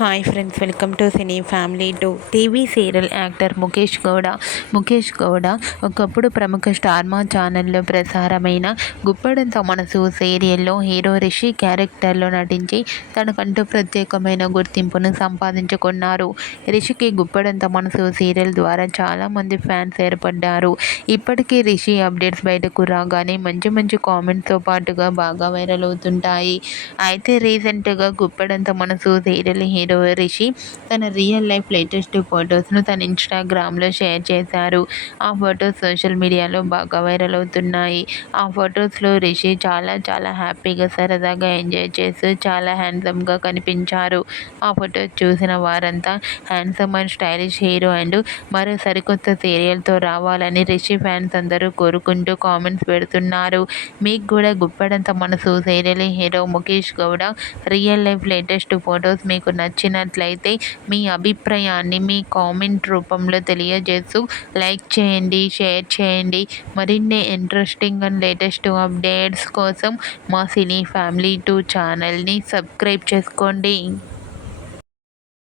Hi friends, welcome to cine family to TV serial actor Mukesh Gowda ఒకప్పుడు ప్రముఖ star మా ఛానల్లో ప్రసారమైన గుప్పడంత మనసు సీరియల్లో హీరో రిషి క్యారెక్టర్లో నటించి తనకంటూ ప్రత్యేకమైన గుర్తింపును సంపాదించుకున్నారు. రిషికి గుప్పడంత మనసు సీరియల్ ద్వారా చాలామంది ఫ్యాన్స్ ఏర్పడ్డారు. ఇప్పటికీ రిషి అప్డేట్స్ బయటకు రాగానే మంచి మంచి కామెంట్స్తో పాటుగా బాగా వైరల్ అవుతుంటాయి. అయితే రీసెంట్గా గుప్పడంత మనసు సీరియల్ హీరో రిషి తన రియల్ లైఫ్ లేటెస్ట్ ఫొటోస్ను తన ఇన్స్టాగ్రామ్లో షేర్ చేశారు. ఆ ఫొటోస్ సోషల్ మీడియాలో బాగా వైరల్ అవుతున్నాయి. ఆ ఫొటోస్లో రిషి చాలా చాలా హ్యాపీగా సరదాగా ఎంజాయ్ చేస్తూ చాలా హ్యాండ్సమ్గా కనిపించారు. ఆ ఫొటోస్ చూసిన వారంతా handsome and stylish hero and మరో సరికొత్త సీరియల్తో రావాలని రిషి ఫ్యాన్స్ అందరూ కోరుకుంటూ కామెంట్స్ పెడుతున్నారు. మీకు కూడా గుప్పడంత మనసు serial hero Mukesh Gowda real life latest photos మీకు నచ్చినట్లయితే మీ అభిప్రాయాన్ని మీ కామెంట్ రూపంలో తెలియజేస్తూ లైక్ చేయండి, షేర్ చేయండి. మరిన్ని ఇంట్రెస్టింగ్ అండ్ లేటెస్ట్ అప్డేట్స్ కోసం మా సినీ ఫ్యామిలీ 2 ఛానల్ని సబ్స్క్రైబ్ చేసుకోండి.